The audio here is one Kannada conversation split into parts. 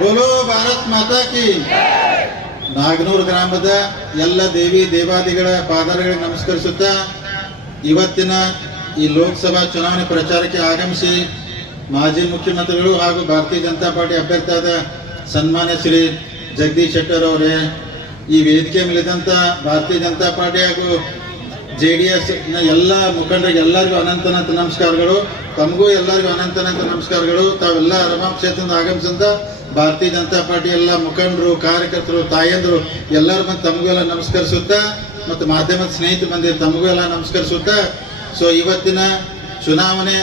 ಬೋಲೋ ಭಾರತ್ ಮಾತಾ ಕಿ ನಾಗನೂರು ಗ್ರಾಮದ ಎಲ್ಲ ದೇವಿ ದೇವಾದಿಗಳ ಪಾದಾರಗಳಿಗೆ ನಮಸ್ಕರಿಸುತ್ತಾ ಇವತ್ತಿನ ಈ ಲೋಕಸಭಾ ಚುನಾವಣೆ ಪ್ರಚಾರಕ್ಕೆ ಆಗಮಿಸಿ ಮಾಜಿ ಮುಖ್ಯಮಂತ್ರಿಗಳು ಹಾಗೂ ಭಾರತೀಯ ಜನತಾ ಪಾರ್ಟಿ ಅಭ್ಯರ್ಥಿಯಾದ ಸನ್ಮಾನ್ಯ ಶ್ರೀ ಜಗದೀಶ್ ಶೆಟ್ಟರ್ ಅವರೇ, ಈ ವೇದಿಕೆ ಮೇಲಿದಂಥ ಭಾರತೀಯ ಜನತಾ ಪಾರ್ಟಿ ಹಾಗೂ ಜೆ ಡಿ ಎಸ್ನ ಎಲ್ಲ ಮುಖಂಡರಿಗೆ ಎಲ್ಲರಿಗೂ ಅನಂತ ಅನಂತ ನಮಸ್ಕಾರಗಳು. ತಮಗೂ ಎಲ್ಲರಿಗೂ ಅನಂತ ಅನಂತ ನಮಸ್ಕಾರಗಳು. ತಾವೆಲ್ಲ ರಮಾ ಕ್ಷೇತ್ರದಿಂದ ಆಗಮಿಸಿದ ಭಾರತೀಯ ಜನತಾ ಪಾರ್ಟಿ ಎಲ್ಲ ಮುಖಂಡರು, ಕಾರ್ಯಕರ್ತರು, ತಾಯಂದರು ಎಲ್ಲರೂ ಬಂದು ತಮಗೂ ಎಲ್ಲ ನಮಸ್ಕರಿಸುತ್ತಾ ಮತ್ತು ಮಾಧ್ಯಮದ ಸ್ನೇಹಿತರು ಬಂದಿರು ತಮಗೂ ಎಲ್ಲ ನಮಸ್ಕರಿಸುತ್ತಾ, ಸೊ ಇವತ್ತಿನ ಚುನಾವಣೆ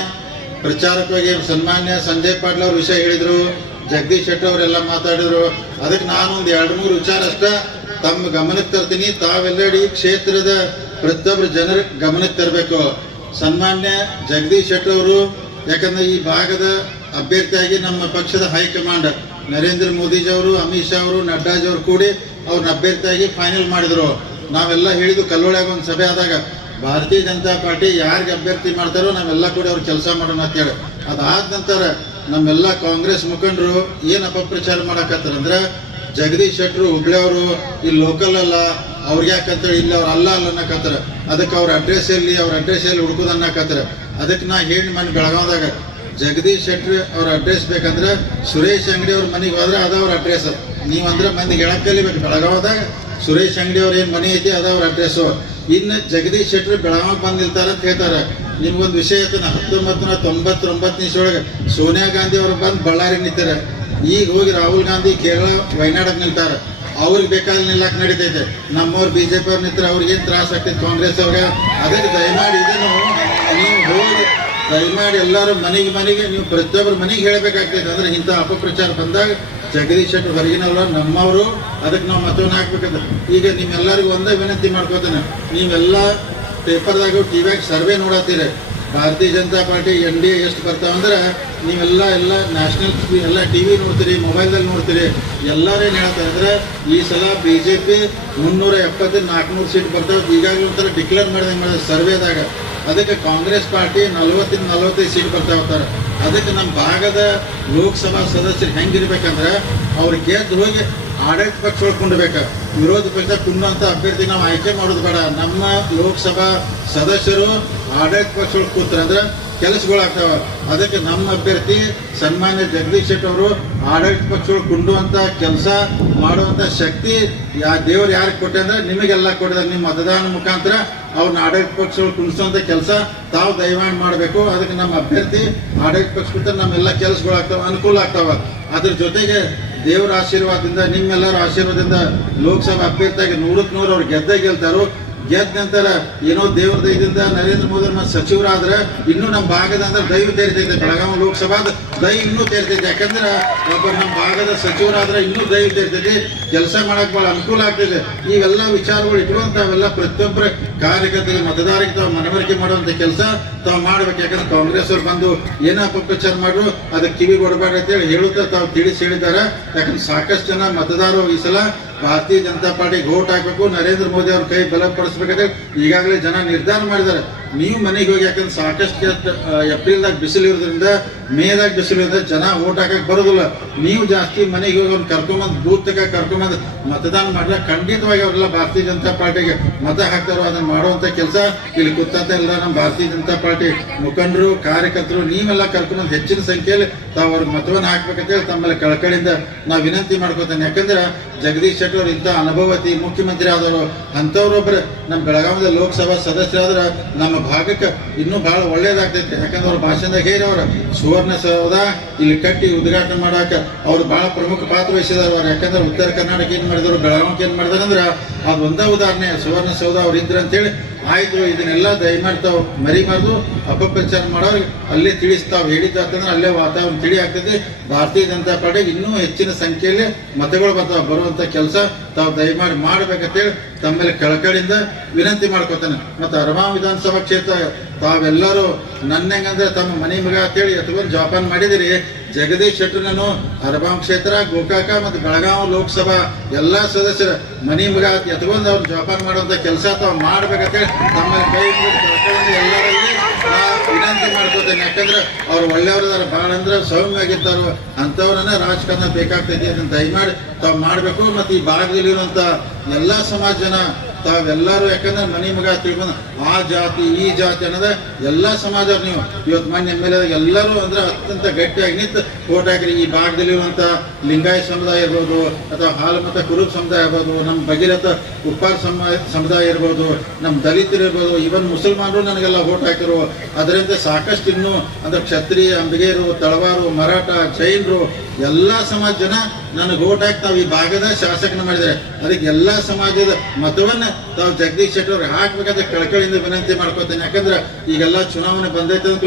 ಪ್ರಚಾರಕವಾಗಿ ಸನ್ಮಾನ್ಯ ಸಂಜಯ್ ಪಾಟೀಲ್ ಅವರು ವಿಷಯ ಹೇಳಿದರು, ಜಗದೀಶ್ ಶೆಟ್ಟಿ ಅವರೆಲ್ಲ ಮಾತಾಡಿದರು. ಅದಕ್ಕೆ ನಾನು ಒಂದು ಎರಡು ಮೂರು ವಿಚಾರ ಅಷ್ಟೇ. ತಮ್ಮ ಗಮನಕ್ಕೆ ತರ್ತೀನಿ. ತಾವೆಲ್ಲಡಿ ಕ್ಷೇತ್ರದ ಪ್ರತಿಯೊಬ್ಬರು ಜನರ ಗಮನಕ್ಕೆ ತರಬೇಕು. ಸನ್ಮಾನ್ಯ ಜಗದೀಶ್ ಶೆಟ್ಟಿ ಅವರು, ಯಾಕಂದ್ರೆ ಈ ಭಾಗದ ಅಭ್ಯರ್ಥಿಯಾಗಿ ನಮ್ಮ ಪಕ್ಷದ ಹೈಕಮಾಂಡ್ ನರೇಂದ್ರ ಮೋದಿಜಿಯವರು, ಅಮಿತ್ ಶಾ ಅವರು ನಡ್ಡಾಜಿ ಅವರು ಕೂಡಿ ಅವ್ರನ್ನ ಅಭ್ಯರ್ಥಿಯಾಗಿ ಫೈನಲ್ ಮಾಡಿದ್ರು. ನಾವೆಲ್ಲ ಹೇಳಿದ್ದು ಕಲ್ಲೋಳ್ಯಾಗ ಒಂದು ಸಭೆ ಆದಾಗ, ಭಾರತೀಯ ಜನತಾ ಪಾರ್ಟಿ ಯಾರಿಗೆ ಅಭ್ಯರ್ಥಿ ಮಾಡ್ತಾರೋ ನಾವೆಲ್ಲ ಕೂಡ ಅವ್ರು ಕೆಲಸ ಮಾಡೋಣ ಅಂತೇಳಿ ಅದಾದ ನಂತರ ನಮ್ಮೆಲ್ಲ ಕಾಂಗ್ರೆಸ್ ಮುಖಂಡರು ಏನು ಅಪಪ್ರಚಾರ ಮಾಡಕತ್ತಾರ ಅಂದ್ರೆ, ಜಗದೀಶ್ ಶೆಟ್ಟರು, ಹುಬ್ಳಿ ಅವರು ಇಲ್ಲಿ ಲೋಕಲ್ ಅಲ್ಲ ಅವ್ರಿಗೆ ಯಾಕಂತೇಳಿ ಇಲ್ಲಿ ಅವ್ರು ಅಲ್ಲ ಅಲ್ಲ ಅನ್ನಕತ್ತಾರ. ಅದಕ್ಕೆ ಅವ್ರ ಅಡ್ರೆಸ್ ಎಲ್ಲಿ, ಅವ್ರ ಅಡ್ರೆಸ್ ಎಲ್ಲಿ ಹುಡುಕೋದು ಅನ್ನಕತ್ತಾರೆ. ಅದಕ್ಕೆ ನಾ ಹೇಳಿ ಮನೆ ಬೆಳಗಾವ್ದಾಗ ಜಗದೀಶ್ ಶೆಟ್ಟರ್ ಅವ್ರ ಅಡ್ರೆಸ್ ಬೇಕಂದ್ರೆ ಸುರೇಶ್ ಅಂಗಡಿ ಅವ್ರ ಮನೆಗೆ ಹೋದ್ರೆ ಅದ ಅವ್ರ ಅಡ್ರೆಸ್ ನೀವಂದ್ರೆ ಮಂದಿ ಹೇಳಕ್ ಕಲಿಬೇಕು. ಬೆಳಗಾವದಾಗ ಸುರೇಶ್ ಅಂಗಡಿ ಅವ್ರ ಏನ್ ಮನೆ ಐತಿ ಅದ ಅವ್ರ ಅಡ್ರೆಸ್ ಇನ್ನು ಜಗದೀಶ್ ಶೆಟ್ಟರ್ ಬೆಳಗಾವ್ ಬಂದ್ ನಿಲ್ತಾರ ಅಂತ ಹೇಳ್ತಾರೆ. ನಿಮ್ಗೊಂದು ವಿಷಯ ಐತೆ ಹತ್ತೊಂಬತ್ತು ನೂರ ತೊಂಬತ್ತೊಂಬತ್ತನೇ ಒಳಗೆ ಸೋನಿಯಾ ಗಾಂಧಿ ಅವರು ಬಂದು ಬಳ್ಳಾರಿ ನಿಂತಾರೆ ಈಗ ಹೋಗಿ ರಾಹುಲ್ ಗಾಂಧಿ ಕೇರಳ ವಯನಾಡಕ್ಕೆ ನಿಲ್ತಾರ. ಅವ್ರಿಗೆ ಬೇಕಾದ್ರೆ ನಿಲ್ಲಕ್ ನಡೀತೈತೆ. ನಮ್ಮವ್ರು ಬಿ ಜೆ ಪಿ ಅವ್ರು ನಿಂತಾರೆ ಅವ್ರಿಗೆ ಏನು ತ್ರಾಸ ಆಗ್ತೈತೆ? ಕಾಂಗ್ರೆಸ್ ಅವ್ರಿಗೆ ಅದಕ್ಕೆ ದಯಮಾಡಿ ಇದನ್ನು ನೀವು ಹೋಗಿ ದಯಮಾಡಿ ಎಲ್ಲರೂ ಮನೆಗೆ ಮನೆಗೆ, ನೀವು ಪ್ರತಿಯೊಬ್ಬರ ಮನೆಗೆ ಹೇಳಬೇಕಾಗ್ತೈತೆ. ಅಂದ್ರೆ ಇಂಥ ಅಪಪ್ರಚಾರ ಬಂದಾಗ ಜಗದೀಶ್ ಶೆಟ್ಟರ್ ಹೊರಗಿನವರು, ನಮ್ಮವರು, ಅದಕ್ಕೆ ನಾವು ಮತವನ್ನು ಹಾಕ್ಬೇಕಂತ. ಈಗ ನಿಮ್ಮೆಲ್ಲರಿಗೂ ಒಂದೇ ವಿನಂತಿ ಮಾಡ್ಕೋತೇನೆ. ನೀವೆಲ್ಲ ಪೇಪರ್ದಾಗ ಟಿವ್ಯಾಗ survey ನೋಡತ್ತೀರಿ. Bharatiya Janata party, N D A ಎಷ್ಟು ಬರ್ತಾವಂದ್ರೆ ನೀವೆಲ್ಲ ಎಲ್ಲ ನ್ಯಾಷನಲ್ ಎಲ್ಲ ಟಿ ವಿ ನೋಡ್ತೀರಿ, ಮೊಬೈಲ್ದಲ್ಲಿ ನೋಡ್ತೀರಿ. ಎಲ್ಲರೇನು ಹೇಳ್ತಾರೆ ಅಂದ್ರೆ ಈ ಸಲ ಬಿ ಜೆ ಪಿ ಮುನ್ನೂರ ಎಪ್ಪತ್ತು ನಾಲ್ಕುನೂರು ಸೀಟ್ ಬರ್ತಾವೆ. ಈಗಾಗಲೇ ಒಂಥರ ಡಿಕ್ಲೇರ್ ಮಾಡಿದಂಗೆ ಮಾಡಿದೆ ಸರ್ವೇದಾಗ. ಅದಕ್ಕೆ ಕಾಂಗ್ರೆಸ್ ಪಾರ್ಟಿ ನಲ್ವತ್ತಿಂದ ನಲವತ್ತೈದು ಸೀಟ್ ಬರ್ತಾ ಹೋಗ್ತಾರೆ. ಅದಕ್ಕೆ ನಮ್ಮ ಭಾಗದ ಲೋಕಸಭಾ ಸದಸ್ಯರು ಹೆಂಗಿರ್ಬೇಕಂದ್ರೆ ಅವ್ರು ಗೆದ್ದು ಹೋಗಿ ಆಡಳಿತ ಪಕ್ಷ ಒಳ್ಕೊಂಡ್ಬೇಕು ವಿರೋಧ ಪಕ್ಷ ಕುಣ್ಣಂತ ಅಭ್ಯರ್ಥಿ ನಾವು ಆಯ್ಕೆ ಮಾಡೋದು ಬೇಡ. ನಮ್ಮ ಲೋಕಸಭಾ ಸದಸ್ಯರು ಆಡಳಿತ ಪಕ್ಷ ಒಳಗೆ ಕೂತ್ರೆ ಅಂದ್ರೆ ಕೆಲಸಗಳಾಗ್ತಾವ. ಅದಕ್ಕೆ ನಮ್ಮ ಅಭ್ಯರ್ಥಿ ಸನ್ಮಾನ್ಯ ಜಗದೀಶ್ ಶೆಟ್ಟಿ ಅವರು ಆಡಳಿತ ಪಕ್ಷಗಳು ಕುಂಡುವಂತ ಕೆಲಸ ಮಾಡುವಂತ ಶಕ್ತಿ ಯಾ ದೇವರು ಯಾರಿಗೆ ಕೊಟ್ಟೆ ಅಂದ್ರೆ ನಿಮಗೆಲ್ಲ ಕೊಟ್ಟಿದ್ದಾರೆ. ನಿಮ್ಮ ಮತದಾನ ಮುಖಾಂತರ ಅವ್ರನ್ನ ಆಡಳಿತ ಪಕ್ಷಗಳು ಕುಣಿಸುವಂತ ಕೆಲಸ ತಾವು ದಯಮಾಡಿ ಮಾಡಬೇಕು. ಅದಕ್ಕೆ ನಮ್ಮ ಅಭ್ಯರ್ಥಿ ಆಡಳಿತ ಪಕ್ಷ ಕೂತ ನಮ್ಮೆಲ್ಲ ಕೆಲಸಗಳಾಗ್ತಾವ ಅನುಕೂಲ ಆಗ್ತಾವ. ಅದ್ರ ಜೊತೆಗೆ ದೇವರ ಆಶೀರ್ವಾದದಿಂದ, ನಿಮ್ಮೆಲ್ಲರ ಆಶೀರ್ವಾದದಿಂದ ಲೋಕಸಭಾ ಅಭ್ಯರ್ಥಿಯಾಗಿ ನೂರಕ್ಕೆ ನೂರು ಅವ್ರು ಗೆದ್ದೇ ಗೆಲ್ತಾರೋ ಗೆದ್ದ ನಂತರ ಏನೋ ದೇವ್ರ ದಯದಿಂದ ನರೇಂದ್ರ ಮೋದಿ ಮತ್ತೆ ಸಚಿವರಾದ್ರೆ ಇನ್ನೂ ನಮ್ಮ ಭಾಗದ ಅಂದ್ರೆ ದೈವ ತೆರಿತೈತೆ, ಬೆಳಗಾವಿ ಲೋಕಸಭಾದ ದೈ ಇನ್ನೂ ತೆರಿತೈತೆ. ಯಾಕಂದ್ರೆ ಒಬ್ಬ ನಮ್ಮ ಭಾಗದ ಸಚಿವರಾದ್ರೆ ಇನ್ನೂ ದೈವ ತೇರ್ತೈತಿ. ಕೆಲಸ ಮಾಡಕ್ ಬಹಳ ಅನುಕೂಲ ಆಗ್ತೈತೆ. ಇವೆಲ್ಲ ವಿಚಾರಗಳು ಇಟ್ಕೊಂತ ಅವೆಲ್ಲ ಪ್ರತಿಯೊಬ್ಬರ ಕಾರ್ಯಕರ್ತರಿಗೆ, ಮತದಾರರಿಗೆ ತಾವು ಮನವರಿಕೆ ಮಾಡುವಂಥ ಕೆಲಸ ತಾವು ಮಾಡ್ಬೇಕು. ಯಾಕಂದ್ರೆ ಕಾಂಗ್ರೆಸ್ ಅವ್ರು ಬಂದು ಏನ ಅಪಪ್ರಚಾರ ಮಾಡ್ರು, ಅದಕ್ಕೆ ಕಿವಿ ಕೊಡಬೇಡ ಅಂತೇಳಿ ಹೇಳುತ್ತಾ ತಾವು ತಿಳಿಸಿ ಹೇಳಿದ್ದಾರೆ. ಯಾಕಂದ್ರೆ ಸಾಕಷ್ಟು ಜನ ಮತದಾರರು ಈ ಸಲ ಭಾರತೀಯ ಜನತಾ ಪಾರ್ಟಿಗೆ ವೋಟ್ ಹಾಕಬೇಕು ನರೇಂದ್ರ ಮೋದಿ ಅವ್ರ ಕೈ ಬಲಪಡಿಸ್ಬೇಕಂದ್ರೆ ಈಗಾಗಲೇ ಜನ ನಿರ್ಧಾರ ಮಾಡಿದ್ದಾರೆ. ನೀವು ಮನೆಗೆ ಹೋಗಿ, ಯಾಕಂದ್ರೆ ಸಾಕಷ್ಟು ಏಪ್ರಿಲ್ದಾಗ ಬಿಸಿಲು ಇರೋದ್ರಿಂದ ಮೇದಾಗ ಬಿಸಿಲು ಇರೋದ್ರಿಂದ ಜನ ಓಟ್ ಹಾಕಕ್ ಬರೋದಿಲ್ಲ. ನೀವು ಜಾಸ್ತಿ ಮನೆಗೆ ಹೋಗಿ ಅವ್ರನ್ನ ಕರ್ಕೊಂಬಂದು, ಬೂತ್ ತಕ ಕರ್ಕೊಂಬಂದು ಮತದಾನ ಮಾಡಿದ್ರೆ ಖಂಡಿತವಾಗಿ ಅವರೆಲ್ಲ ಭಾರತೀಯ ಜನತಾ ಪಾರ್ಟಿಗೆ ಮತ ಹಾಕ್ತಾರೋ ಅದನ್ನ ಮಾಡುವಂತ ಕೆಲಸ. ಇಲ್ಲಿ ಕೂತಂತ ಎಲ್ಲ ನಮ್ಮ ಭಾರತೀಯ ಜನತಾ ಪಾರ್ಟಿ ಮುಖಂಡರು, ಕಾರ್ಯಕರ್ತರು, ನೀವೆಲ್ಲ ಕರ್ಕೊಂಬಂದು ಹೆಚ್ಚಿನ ಸಂಖ್ಯೆಯಲ್ಲಿ ತಾವು ಅವ್ರಿಗೆ ಮತವನ್ನು ಹಾಕ್ಬೇಕಂತೇಳಿ ತಮ್ಮಲ್ಲಿ ಕಳಕಳಿಯಿಂದ ನಾವು ವಿನಂತಿ ಮಾಡ್ಕೋತೇನೆ. ಯಾಕಂದ್ರೆ ಜಗದೀಶ್ ಶೆಟ್ಟರ್ ಇಂಥ ಅನುಭವತಿ ಮುಖ್ಯಮಂತ್ರಿ ಆದವರು ಅಂಥವ್ರೊಬ್ಬರು ನಮ್ಮ ಬೆಳಗಾವಿದ ಲೋಕಸಭಾ ಸದಸ್ಯರಾದ್ರೆ ನಮ್ಮ ಭಾಗಕ್ಕೆ ಇನ್ನೂ ಬಹಳ ಒಳ್ಳೇದಾಗ್ತೈತೆ. ಯಾಕಂದ್ರೆ ಅವ್ರ ಭಾಷಣದಾಗ ಹೇರವ್ರ ಸುವರ್ಣ ಸೌಧ ಇಲ್ಲಿ ಕಟ್ಟಿ ಉದ್ಘಾಟನೆ ಮಾಡಾಕ ಅವ್ರು ಬಹಳ ಪ್ರಮುಖ ಪಾತ್ರ ವಹಿಸಿದಾರ ಅವ್ರು. ಯಾಕಂದ್ರೆ ಉತ್ತರ ಕರ್ನಾಟಕ ಏನ್ ಮಾಡಿದ್ರು, ಬೆಳಗಾವಿಗೆ ಏನ್ ಮಾಡಿದಾರೆ ಅಂದ್ರೆ ಅದು ಒಂದೇ ಉದಾಹರಣೆ, ಸುವರ್ಣ ಸೌಧ ಅವ್ರು ಇದ್ರ ಅಂತೇಳಿ ಆಯ್ತು, ಇದನ್ನೆಲ್ಲ ತಾವು ಮರಿಬಾರ್ದು. ಅಪಪ್ರಚಾರ ಮಾಡೋರು ಅಲ್ಲೇ ತಿಳಿಸ್ತಾವ್ ಹೇಳಿದ್ದಾತಂದ್ರೆ ಅಲ್ಲೇ ವಾತಾವರಣ ತಿಳಿ ಆಗ್ತದೆ ಭಾರತೀಯ ಜನತಾ ಪಾರ್ಟಿಗೆ ಇನ್ನೂ ಹೆಚ್ಚಿನ ಸಂಖ್ಯೆಯಲ್ಲಿ ಮತಗಳು ಬರ್ತಾವ ಬರುವಂತ ಕೆಲಸ ತಾವು ದಯಮಾಡಿ ಮಾಡ್ಬೇಕಂತೇಳಿ ತಮ್ಮಲ್ಲಿ ಕೆಳಕಡೆಯಿಂದ ವಿನಂತಿ ಮಾಡ್ಕೊತಾನೆ. ಮತ್ತು ಅರಮಾ ವಿಧಾನಸಭಾ ಕ್ಷೇತ್ರ, ತಾವೆಲ್ಲರೂ ನನ್ನ ಹೆಂಗಂದ್ರೆ ತಮ್ಮ ಮನೆ ಮಗ ಅಂತೇಳಿ ಎತ್ಕೊಂಡು ಜೋಪಾನ ಮಾಡಿದಿರಿ ಜಗದೀಶ್ ಶೆಟ್ಟರ್ ನಾನು ಕ್ಷೇತ್ರ, ಗೋಕಾಕ ಮತ್ತು ಬೆಳಗಾವಿ ಲೋಕಸಭಾ ಎಲ್ಲ ಸದಸ್ಯರ ಮನಿ ಮಗ ಎತ್ಕೊಂಡು ಅವ್ರು ಜೋಪಾನ ಮಾಡುವಂತ ಕೆಲಸ ತಾವು ಮಾಡ್ಬೇಕಂತೇಳಿ ತಮ್ಮ ಕೈ ಎಲ್ಲರಲ್ಲಿ ವಿನಂತಿ ಮಾಡ್ಕೋತೇನೆ. ಯಾಕಂದ್ರೆ ಅವ್ರು ಒಳ್ಳೆಯವ್ರದಾರ ಭಾಳ ಅಂದ್ರೆ ಸೌಮ್ಯವಾಗಿರ್ತಾರೋ ಅಂಥವ್ರನ್ನ ರಾಜಕಾರಣ ಬೇಕಾಗ್ತೈತಿ. ಅದನ್ನ ದಯಮಾಡಿ ತಾವು ಮಾಡಬೇಕು. ಮತ್ತು ಈ ಭಾಗದಲ್ಲಿರುವಂಥ ಎಲ್ಲ ಸಮಾಜ ತಾವೆಲ್ಲರೂ ಯಾಕಂದ್ರೆ ಮನೆ ಮಗ ತಿಳ್ಕೊಂಡು ಆ ಜಾತಿ, ಈ ಜಾತಿ ಅನ್ನೋದ ಎಲ್ಲಾ ಸಮಾಜ ನೀವು. ಇವತ್ತು ಮನೆ ಎಂ ಎಲ್ ಎಲ್ಲರೂ ಅಂದ್ರೆ ಅತ್ಯಂತ ಗಟ್ಟಿಯಾಗಿ ನಿಂತು ಓಟ್ ಹಾಕಿರಿ. ಈ ಭಾಗದಲ್ಲಿರುವಂತ ಲಿಂಗಾಯತ ಸಮುದಾಯ ಇರ್ಬೋದು, ಅಥವಾ ಹಾಲು ಮತ್ತು ಕುರುಬ್ ಸಮುದಾಯ ಇರ್ಬೋದು, ನಮ್ಮ ಭಗೀರಥ ಉಪ್ಪಾರ ಸಮ, ಸಮುದಾಯ ಇರ್ಬೋದು, ನಮ್ಮ ದಲಿತರು ಇರ್ಬೋದು ಇವನ್ ಮುಸಲ್ಮಾನರು ನನಗೆಲ್ಲ ಓಟ್ ಹಾಕಿರು. ಅದರಿಂದ ಸಾಕಷ್ಟು ಇನ್ನೂ ಅಂದ್ರೆ ಕ್ಷತ್ರಿಯ, ಅಂಬಿಗೇರು, ತಳವಾರು, ಮರಾಠ, ಜೈನರು, ಎಲ್ಲಾ ಸಮಾಜ ಜನ ನನಗೆ ಓಟ್ ಹಾಕಿ ಈ ಭಾಗದ ಶಾಸಕನ ಮಾಡಿದ್ದಾರೆ. ಅದಕ್ಕೆ ಎಲ್ಲಾ ಸಮಾಜದ ಮತವನ್ನ ತಾವು ಜಗದೀಶ್ ಶೆಟ್ಟರ್ ಅವ್ರಿಗೆ ಹಾಕ್ಬೇಕಂತ ಕಳಕಳಿಯಿಂದ ವಿನಂತಿ ಮಾಡ್ಕೊತೇನೆ ಯಾಕಂದ್ರೆ ಈಗೆಲ್ಲ ಚುನಾವಣೆ ಬಂದೈತೆ ಅಂತ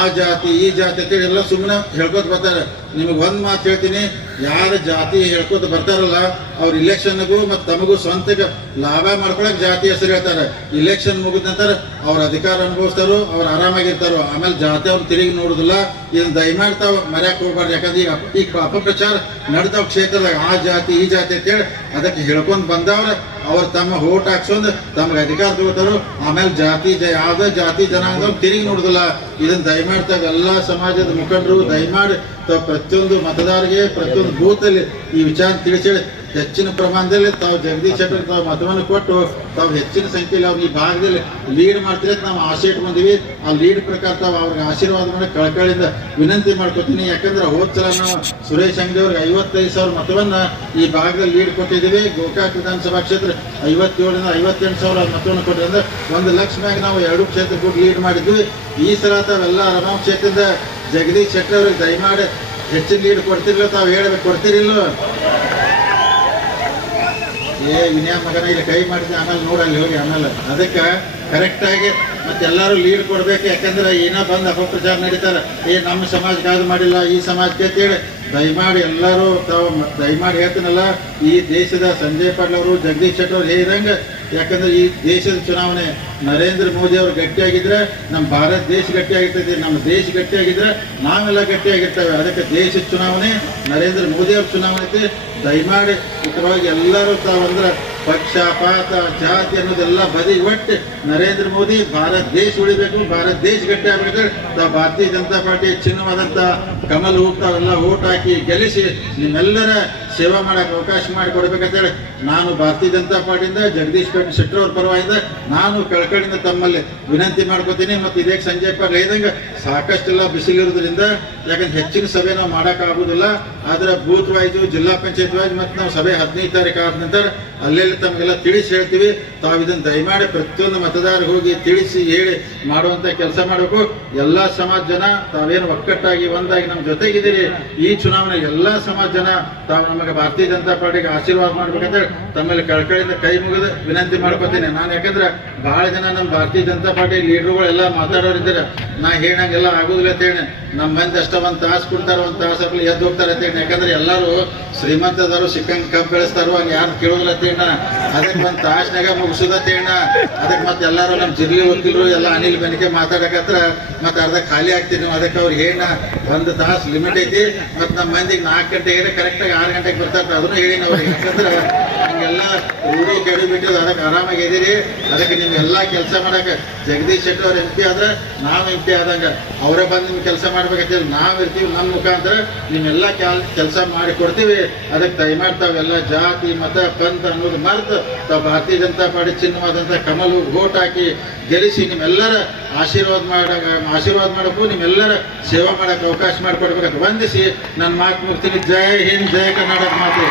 ಆ ಜಾತಿ, ಈ ಜಾತಿ ಅಂತೇಳಿ ಎಲ್ಲ ಸುಮ್ಮನೆ ಹೇಳ್ಕೊತ ಬರ್ತಾರೆ. ನಿಮಗೆ ಒಂದ್ ಮಾತು ಹೇಳ್ತೀನಿ ಯಾರ ಜಾತಿ ಹೇಳ್ಕೊತ ಬರ್ತಾರಲ್ಲ, ಅವ್ರ ಇಲೆಕ್ಷನ್ಗೂ ಮತ್ತು ತಮಗೂ ಸ್ವಂತಕ್ಕೆ ಲಾಭ ಮಾಡ್ಕೊಳಕ್ ಜಾತಿ ಹೆಸರು ಹೇಳ್ತಾರೆ. ಇಲೆಕ್ಷನ್ ಮುಗಿದ ನಂತರ ಅವ್ರ ಅಧಿಕಾರ ಅನುಭವಿಸ್ತಾರೋ, ಅವ್ರು ಆರಾಮಾಗಿರ್ತಾರೋ, ಆಮೇಲೆ ಜಾತಿ ಅವ್ರು ತಿರುಗಿ ನೋಡುದಿಲ್ಲ. ಇದನ್ನ ದಯಮಾಡಿ ತಾವು ಮರ್ಯಾಕ್ ಹೋಗ್ಬಾರ್ದು, ಯಾಕಂದ್ರೆ ಈಗ ಈಗ ಅಪಪ್ರಚಾರ ನಡೆದವ್ ಕ್ಷೇತ್ರದಾಗ, ಆ ಜಾತಿ, ಈ ಜಾತಿ ಅಂತೇಳಿ ಅದಕ್ಕೆ ಹೇಳ್ಕೊಂಡ್ ಬಂದವ್ರ, ಅವ್ರು ತಮ್ಮ ಓಟ್ ಹಾಕ್ಸೊಂದು ತಮ್ಗೆ ಅಧಿಕಾರ ತಗೋತಾರೋ, ಆಮೇಲೆ ಜಾತಿ ಜ, ಯಾವ್ದೇ ಜಾತಿ ಜನಾಂಗದವ್ರು ತಿರುಗಿ ನೋಡುದಿಲ್ಲ. ಇದನ್ನ ದಯಮಾಡ್ತಾಗ ಎಲ್ಲ ಸಮಾಜದ ಮುಖಂಡರು, ದಯಮಾಡಿ ಪ್ರತಿಯೊಂದು ಮತದಾರರಿಗೆ ಪ್ರತಿಯೊಂದು ಬೂತಲ್ಲಿ ಈ ವಿಚಾರ ತಿಳಿಸಿ ಹೆಚ್ಚಿನ ಪ್ರಮಾಣದಲ್ಲಿ ತಾವು ಜಗದೀಶ್ ಶೆಟ್ಟರ್ ತಾವು ಮತವನ್ನು ಕೊಟ್ಟು ತಾವು ಹೆಚ್ಚಿನ ಸಂಖ್ಯೆಯಲ್ಲಿ ಅವ್ರಿಗೆ ಈ ಭಾಗದಲ್ಲಿ ಲೀಡ್ ಮಾಡ್ತೀರಿ ನಾವು ಆಸೆ ಇಟ್ಕೊಂಡಿವಿ ಆ ಲೀಡ್ ಪ್ರಕಾರ ತಾವು ಅವ್ರಿಗೆ ಆಶೀರ್ವಾದ ಮಾಡಿ ಕಳಕಳಿಯಿಂದ ವಿನಂತಿ ಮಾಡ್ಕೊತೀನಿ. ಯಾಕಂದ್ರೆ ಹೋದ್ ಸಲ ನಾವು ಸುರೇಶ್ ಅಂಗಡಿ ಅವ್ರಿಗೆ ಐವತ್ತೈದು ಸಾವಿರ ಮತವನ್ನ ಈ ಭಾಗದಲ್ಲಿ ಲೀಡ್ ಕೊಟ್ಟಿದ್ದೀವಿ. ಗೋಕಾಕ್ ವಿಧಾನಸಭಾ ಕ್ಷೇತ್ರ ಐವತ್ತೇಳರಿಂದ ಐವತ್ತೆಂಟು ಸಾವಿರ ಮತವನ್ನು ಕೊಟ್ಟಿದ್ರೆ ಅಂದ್ರೆ ಒಂದು ಲಕ್ಷ ಮ್ಯಾಗ ನಾವು ಎರಡು ಕ್ಷೇತ್ರ ಕೂಡ ಲೀಡ್ ಮಾಡಿದ್ವಿ. ಈ ಸಲ ತಾವೆಲ್ಲ ಅರಮಾಮ್ ಕ್ಷೇತ್ರದಿಂದ ಜಗದೀಶ್ ಶೆಟ್ಟರ್ ಅವ್ರಿಗೆ ದಯಮಾಡಿ ಹೆಚ್ಚಿನ ಲೀಡ್ ಕೊಡ್ತಿರ್ಲಿಲ್ಲ ತಾವು ಹೇಳ್ಬೇಕು. ಕೊಡ್ತಿರಿಲ್ಲೋ ಏ, ವಿನಯ ಮಗನ, ಇಲ್ಲಿ ಕೈ ಮಾಡಿದ್ರೆ ಆಮೇಲೆ ನೋಡಲ್ಲಿ ಹೋಗಿ ಆಮೇಲೆ ಅದಕ್ಕೆ ಕರೆಕ್ಟಾಗಿ ಮತ್ತೆಲ್ಲರೂ ಲೀಡ್ ಕೊಡಬೇಕು, ಯಾಕಂದ್ರೆ ಏನೋ ಬಂದು ಅಪಪ್ರಚಾರ ನಡೀತಾರೆ. ಏ, ನಮ್ಮ ಸಮಾಜಕ್ಕೆ ಅದು ಮಾಡಿಲ್ಲ, ಈ ಸಮಾಜಕ್ಕೆ ಅಂತೇಳಿ ದಯಮಾಡಿ ಎಲ್ಲರೂ ತಾವು ದಯಮಾಡಿ ಹೇಳ್ತೀನಲ್ಲ, ಈ ದೇಶದ ಸಂಜಯ್ ಪಾಟೀಲ್ ಅವರು, ಜಗದೀಶ್ ಶೆಟ್ಟರ್ ಅವ್ರು ಯಾಕಂದ್ರೆ ಈ ದೇಶದ ಚುನಾವಣೆ ನರೇಂದ್ರ ಮೋದಿ ಅವರು ಗಟ್ಟಿಯಾಗಿದ್ರೆ, ನಮ್ಮ ಭಾರತ ದೇಶ ಗಟ್ಟಿಯಾಗಿರ್ತೈತಿ, ನಮ್ಮ ದೇಶ ಗಟ್ಟಿಯಾಗಿದ್ರೆ ನಾವೆಲ್ಲ ಗಟ್ಟಿಯಾಗಿರ್ತೇವೆ. ಅದಕ್ಕೆ ದೇಶದ ಚುನಾವಣೆ, ನರೇಂದ್ರ ಮೋದಿ ಅವ್ರ ಚುನಾವಣೆ ಐತಿ. ದಯಮಾಡಿ ಇತರವಾಗಿ ಎಲ್ಲರೂ ತಾವಂದ್ರೆ ಪಕ್ಷಪಾತ, ಜಾತಿ ಅನ್ನೋದೆಲ್ಲ ಬದಿ ಒಟ್ಟು ನರೇಂದ್ರ ಮೋದಿ ಭಾರತ ದೇಶ ಉಳಿಬೇಕು, ಭಾರತ ದೇಶ ಗಟ್ಟಿ ಆಗ್ಬೇಕು ತಾವು ಭಾರತೀಯ ಜನತಾ ಪಾರ್ಟಿ ಚಿನ್ನವಾದಂತ ಕಮಲ್ ಹೂ ತಾವೆಲ್ಲ ಓಟ್ ಹಾಕಿ ಗೆಲ್ಲಿಸಿ ನಿಮ್ಮೆಲ್ಲರ ಸೇವಾ ಮಾಡಕ್ಕೆ ಅವಕಾಶ ಮಾಡಿಕೊಡ್ಬೇಕಂತೇಳಿ ನಾನು ಭಾರತೀಯ ಜನತಾ ಪಾರ್ಟಿಯಿಂದ ಜಗದೀಶ್ ಪೇಟ್ ಶೆಟ್ಟರ್ ಅವ್ರ ಪರವಾಗಿಂದ ನಾನು ಕಳ್ಕಳಿಂದ ತಮ್ಮಲ್ಲಿ ವಿನಂತಿ ಮಾಡ್ಕೋತೀನಿ ಮತ್ತು ಇದೇ ಸಂಜಯಪ್ಪ ರೈದಂಗೆ ಸಾಕಷ್ಟೆಲ್ಲ ಬಿಸಿಲಿರೋದ್ರಿಂದ ಯಾಕಂದ್ರೆ ಹೆಚ್ಚಿನ ಸಭೆ ನಾವು ಮಾಡೋಕ್ಕಾಗೋದಿಲ್ಲ ಆದ್ರೆ ಬೂತ್ ವೈಸು ಜಿಲ್ಲಾ ಪಂಚಾಯತ್ ವೈಸ್ ಮತ್ತು ನಾವು ಸಭೆ ಹದಿನೈದು ತಾರೀಕು ಆದ ನಂತರ ಅಲ್ಲೆಲ್ಲಿ ತಮಗೆಲ್ಲ ತಿಳಿಸಿ ಹೇಳ್ತೀವಿ. ತಾವು ಇದನ್ನು ದಯಮಾಡಿ ಪ್ರತಿಯೊಂದು ಮತದಾರರಿಗೆ ಹೋಗಿ ತಿಳಿಸಿ, ಹೇಳಿ ಮಾಡುವಂಥ ಕೆಲಸ ಮಾಡಬೇಕು. ಎಲ್ಲ ಸಮಾಜ ಜನ, ತಾವೇನು ಒಕ್ಕಟ್ಟಾಗಿ, ಒಂದಾಗಿ ನಮ್ಮ ಜೊತೆಗಿದ್ದೀರಿ. ಈ ಚುನಾವಣೆ ಎಲ್ಲ ಸಮಾಜ ಜನ, ತಾವು ನಮಗೆ ಭಾರತೀಯ ಜನತಾ ಪಾರ್ಟಿಗೆ ಆಶೀರ್ವಾದ ಮಾಡ್ಬೇಕಂತ ತಮ್ಮಲ್ಲಿ ಕಳ್ಕಳಿಂದ ಕೈ ಮುಗಿದು ವಿನಂತಿ ಮಾಡ್ಕೋತೀನಿ. ನಾನು ಯಾಕಂದ್ರೆ ಬಹಳ ಜನ ನಮ್ಮ ಭಾರತೀಯ ಜನತಾ ಪಾರ್ಟಿ ಲೀಡರ್ಗಳೆಲ್ಲ ಮಾತಾಡೋರಿದ್ದಾರೆ. ನಾ ಹೇಳಂಗೆಲ್ಲ ಆಗೋದಿಲ್ಲ ಅಂತ ಹೇಳಿ. ನಮ್ಮ ಮಂದಿ ಅಷ್ಟ ಒಂದು ತಾಸು ಕೊಡ್ತಾರ, ಒಂದು ತಾಸು ಹಾಕಲಿ ಎದ್ದು ಹೋಗ್ತಾರೆ ಅಂತ ಹೇಳಿ ಯಾಕಂದ್ರೆ ಎಲ್ಲರೂ ಶ್ರೀಮಂತದವರು ಸಿಕ್ಕಂಗ್ ಕಬ್ಬು ಬೆಳೆಸ್ತಾರೋ ಅಲ್ಲಿ ಯಾರು ಕೇಳೋದಿಲ್ಲ ತೇಣ್ಣ ಅದಕ್ಕೆ ಒಂದು ತಾಸ್ನಾಗ ಮುಗಿಸುದ ತೇಣ್ಣ ಅದಕ್ಕೆ ಮತ್ತೆ ಎಲ್ಲರೂ ನಮ್ಮ ಜಿರ್ಲಿ ವಕೀಲರು ಎಲ್ಲ ಅನಿಲ್ ಬೆನಕೆ ಮಾತಾಡಕತ್ರ ಮತ್ತೆ ಅರ್ಧ ಖಾಲಿ ಆಗ್ತೀವಿ ನೀವು. ಅದಕ್ಕೆ ಅವ್ರಿಗೆ ಏನ ಒಂದು ತಾಸು ಲಿಮಿಟ್ ಐತಿ. ಮತ್ತು ನಮ್ಮ ಮಂದಿಗೆ ನಾಲ್ಕು ಗಂಟೆಗೆ ಕರೆಕ್ಟಾಗಿ ಆರು ಗಂಟೆಗೆ ಬರ್ತಾರೆ ಅದನ್ನು ಹೇಳಿ ಅವ್ರಿಗೆ ಯಾಕಂದ್ರೆ ಹಂಗೆಲ್ಲ ಊರು ಕೆಡಿ ಬಿಟ್ಟಿದ್ದು ಅದಕ್ಕೆ ಆರಾಮಾಗಿ ಇದೀರಿ. ಅದಕ್ಕೆ ನೀವು ಎಲ್ಲ ಕೆಲಸ ಮಾಡಕ್ಕೆ ಜಗದೀಶ್ ಶೆಟ್ಟಿ ಅವ್ರ ಎಂ ಪಿ ಆದ್ರೆ ನಾವು ಎಂ ಪಿ ಆದಂಗ. ಅವರೇ ಬಂದು ನಿಮ್ಗೆ ಕೆಲಸ ಮಾಡ್ಬೇಕಂತೇಳಿ ನಾವಿರ್ತೀವಿ ನಮ್ಮ ಮುಖಾಂತರ ನಿಮ್ಮೆಲ್ಲ ಕೆಲ್ ಕೆಲಸ ಮಾಡಿ ಕೊಡ್ತೀವಿ. ಅದಕ್ಕೆ ತೈ ಮಾಡ್ತಾವೆಲ್ಲ ಜಾತಿ, ಮತ, ಪಂಥ ಅನ್ನೋದು ಮರೆತು ತಾವು ಭಾರತೀಯ ಜನತಾ ಪಾರ್ಟಿ ಚಿನ್ನವಾದಂಥ ಕಮಲು ಓಟ್ ಹಾಕಿ ಗೆಲ್ಲಿಸಿ ನಿಮ್ಮೆಲ್ಲರ ಆಶೀರ್ವಾದ ಮಾಡಕ ಆಶೀರ್ವಾದ ಮಾಡೋಕ್ಕೂ ನಿಮ್ಮೆಲ್ಲರ ಸೇವಾ ಮಾಡೋಕ್ಕೆ ಅವಕಾಶ ಮಾಡಿಕೊಡ್ಬೇಕಂತ ವಂದಿಸಿ. ನನ್ನ ಮಾತು ಮುಗ್ತೀನಿ. ಜೈ ಹಿಂದ್, ಜೈ ಕರ್ನಾಟಕ ಮಾತು.